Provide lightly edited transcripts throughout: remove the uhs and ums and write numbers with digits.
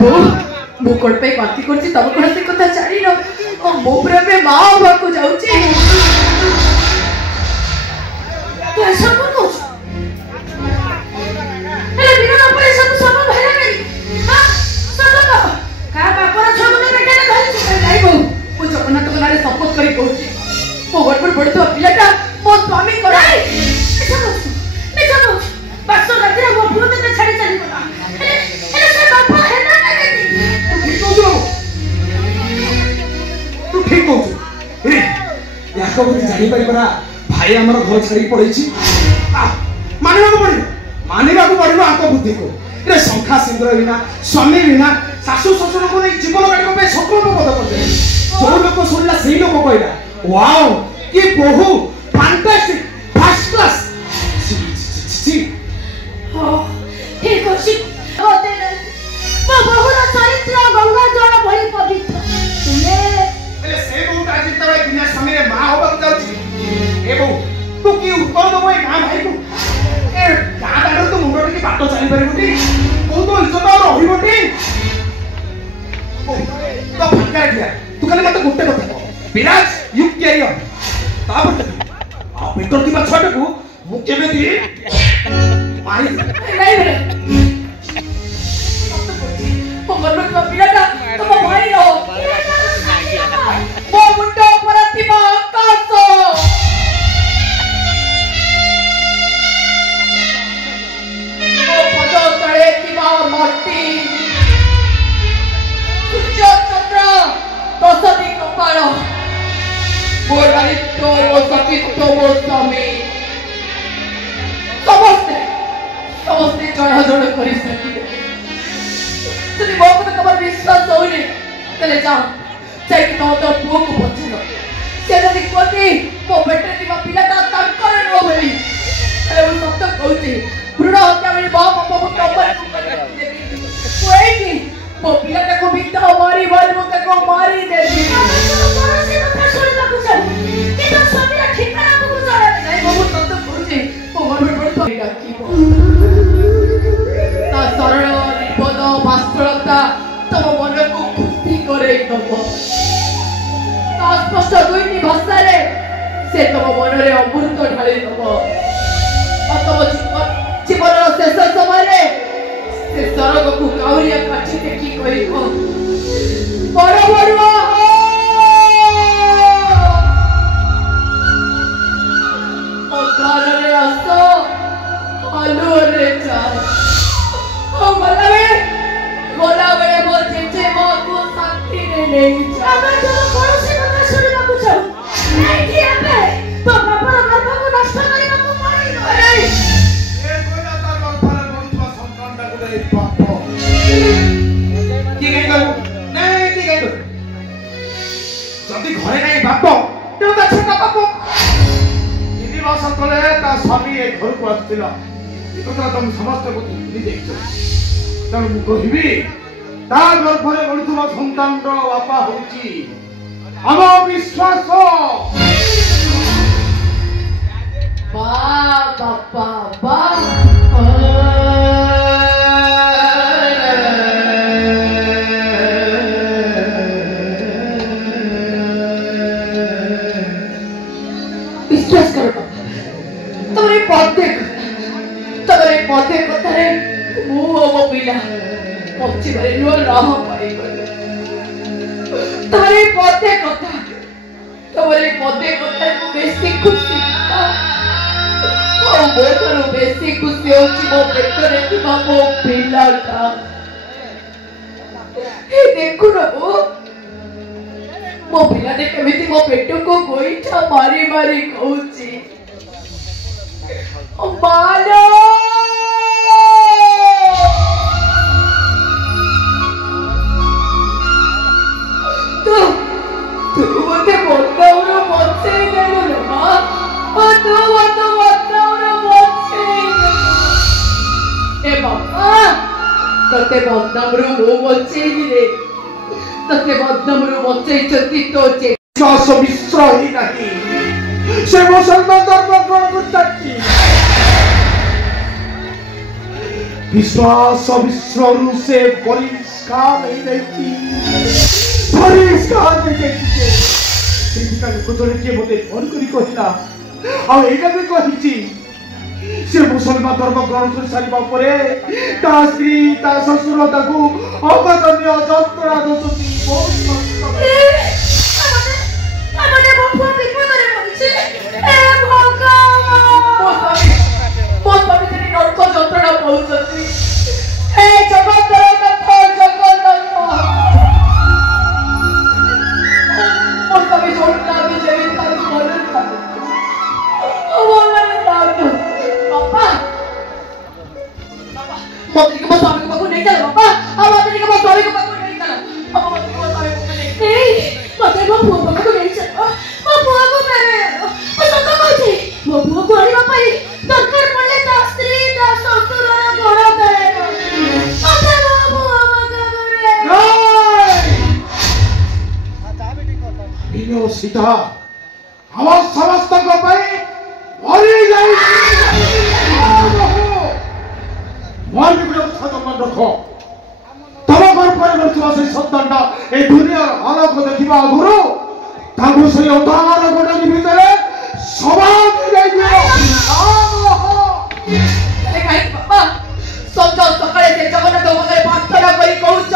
मु कोड पे पार्टी करछि तब कोन से कथा जानि न ओ मो पूरा पे मां बा को जाउछि तो ऐसा कोन हो हेले बिना न परे सब सब भला नहीं हां सब का बापर छब ने बेटा ने धरि नहीं बो मु जगन्नाथ को नारे सपोर्ट करी कहछि मो गड़बड़ पड़तो पिलाटा मो स्वामी कराई ऐसा को बासो राती वो भूत ने छाड़ी चली गला हेले से बापा है ना तू ठीक हो ए या को जानि पारि परा भाई हमर घर छाड़ी पड़ै छी मानिबा को पड़िबो आको बुद्धि को रे संख्या सिंदूर बिना स्वामी बिना सासु ससुर को नहीं जीवन काटको पे सकल को पद कर दे जो लोग सुनला सेही लोग कहला वाओ की बहु फैंटास्टिक फर्स्ट क्लास सी हो ठीक अछि होते नहीं वो बहुर चरित्र गंगा जल भली पवित्र तुमे एले से बहु काजी तबे बिना समय रे मां होबा जाउची ए बहु तू की उत्तर दबो ए गां भाई को ए गां दाडर तो मुंडो की बाटो चली परिबोटी तू तो इज्जत और रहिबोटी तो फटका दिया तू खाली मत गुट्टे କଥା विराज यू कैरी ऑन ताबत आ पेट्रोल की छोटे को मु केबे दी मारी नहीं रे वो मरनो का पिलाटा तो भाई हो वो मुंडो प्रतिमा आकाश वो पदो तळे किबा माटी सूर्य चंद्र दशमी कपाल वो दायित्व वो सतीत्व वो स्वामी समस्ते जड़ जड़ कर मो को तमर विश्वास होनी तले जाओ चाहे तो तो पुओ को बचनो से जदी कोती मो पेटे दिमा पिलाटा तंकर न होई ए वो सब तक कहती भ्रूण हत्या में बाप बाप को कबर कोई की मो पिलाटा को बिता मारी मो को मारी दे दी से कथा सुनला को चल कि तो सबरा ठिकाना को चला नहीं वो सब तक कहती मो मन में पड़ डाकी ता सरल निपद वास्तवता तम मन को खुशी करे तब स्पष्ट दुईटी भाषा से तम मन में अमृत ढाली दब तम जीवन शेष समय से सरग को काउरिया काठी टेकी कही बड़ बड़ुआ अंधार रे आस आलू रे चाल गोला बड़े बोल चेचे मां को शांति ने नहीं अगर तो कौन से कथा सुनना कुछ नहीं किया बे तो बाबा गर्भ को नष्ट करने को मारी नो अरे ए गोला तो गर्भ को संतान को दे बाप की गई गो नहीं की गई गो जदी घरे नहीं बाप तो छोटा बाप इनी मास तले ता स्वामी ए घर को आस्तिला एकत्र तुम समस्त को भूली देखो तनु मु कहिबी ता गर्भरे बढुथुवा सन्तानर बापा होची हम विश्वास बा बापा बा विश्वास करो तोरे पदे कथारे मु मो पिला पक्षी बारे नुआ राह पाई गले तारे पदे कथा तोरे पदे कथा बेसी खुशी ओ मोर बेसी खुशी होची मो पेटरे थिबा मो पिलाटा ए देखु न मो पिला ने केमिति मो पेट को गोईठा मारी मारी कहूची ओ मालो तू मुझे बोलता बच्चे गए लो माँ और तू बोलता बच्चे ए बाबा तते बदनामरू मो बच्चे रे तते बदनामरू बच्चे चती तो चे विश्वास मिश्र ही नहीं से मुसलमान धर्म ग्रहण करती विश्वास मिश्र से बलिष्ठ ପରିଷ୍କାର ହେଇଯାଇଛି ପରିଷ୍କାର ହେଇଯାଇଛି ସେଇଥିପାଇଁ ଗୋଟରେ କିଏ ମୋତେ ଫୋନ କରି କହିଲା ଆଉ ଏଇଟା ବି କହିଛି ସେ ମୁସଲମାନ ଧର୍ମ ଗ୍ରହଣ କରି ସାରିବା ପରେ ତା ସ୍ତ୍ରୀ ତା ଶ୍ୱଶୁର ତାକୁ ଅବଦନୀୟ ଯନ୍ତ୍ରଣା ଦଉଛନ୍ତି ବହୁତ କଷ୍ଟ ମୋ ସ୍ୱାମୀ ସେଠି ନର୍କ ଯନ୍ତ୍ରଣା ପାଉଛନ୍ତି ହେ ଜଗତର ନାଥ ଜଗନ୍ନାଥ ମୋ ସ୍ୱାମୀ ଶୁଣୁନାହାନ୍ତି ଯେମିତି ମନରେ ଥାନ୍ତି ବାପା ମତେ ଟିକେ ମୋ ସ୍ୱାମୀଙ୍କ ପାଖକୁ ନେଇ ଚାଲ ବାପା ଆଉ ମତେ ଟିକେ ମୋ ସ୍ୱାମୀଙ୍କ ପାଖକୁ ନେଇ ଚାଲ ମତେ ମୋ ପୁଅ ପାଖକୁ ନେଇ ଚାଲ ମୋ ପୁଅକୁ ମୁଁ ସତ କହୁଛି ମୋ ପୁଅକୁ ଆଣିବା ପାଇଁ ଦରକାର ପଡ଼ିଲେ ତା ସ୍ତ୍ରୀ ତା ଶ୍ୱଶୁରର ଗୋଡ଼ ତଳେ ମତେ ମୋ ପୁଅ ପାଖକୁ ସୀତା ଆମ ସମସ୍ତଙ୍କ ପାଇଁ ମରିଯାଇଛି ରଖ ତମ ଗର୍ଭରେ ରହିଥିବା ସେଇ ସନ୍ତାନଟା ଏ ଦୁନିଆର ଆଲୋକ ଦେଖିବା ଆଗରୁ ତାଙ୍କୁ ସେଇ ଅନ୍ଧାର ଗୋଡ଼ାଲି ଭିତରେ ସମାଧି ଦେଇଦିଅ କାହିଁକି ବାପା ସଞ୍ଜ ସକାଳେ ସେ ଜଗନ୍ନାଥ ପାଖରେ ପ୍ରାର୍ଥନା କରି କହୁଛ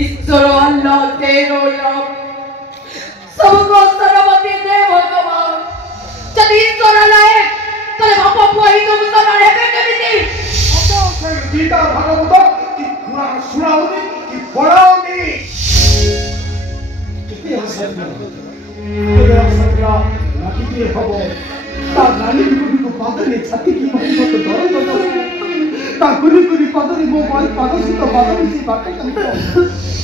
ଈଶ୍ୱର ଆଲ୍ଲାହ ତେରୋ ନାମ ସବୁକୁ ସରବତୀ ଦେ ଭଗବାନ ଯଦି ଈଶ୍ୱର ନାହିଁ ତାହେଲେ ବାପ ପୁଅ ଏଇ ସବୁ ସରଣ ହେବେ କେମିତି ଗୀତା ଭାଗବତ କି ପୁରାଣ ଶୁଣାଉନି କି ପଢାଉନି କେତେ ଅସଭ୍ୟ ଲାଗିକି ହବ ତା ନାଲି ଗୁଡ଼ିକୁ ପାଦରେ ଛାତିକି ମାରିବାକୁ ଡର ତା କୁରି କୁରି ପାଦରେ ମୋ ପାଦ ସହିତ ପାଦ ମିଶି ବାଟ କରିବ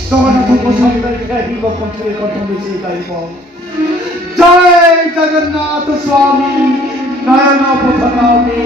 ଜଗନ୍ନାଥଙ୍କ ସାମ୍ନାରେ ଠିଆ ହେଇବ କଣ୍ଠରେ କଣ୍ଠ ମିଶେଇ ଗାଇବ ଜୟ ଜଗନ୍ନାଥ ସ୍ୱାମୀ ନୟନ ପଥଗାମୀ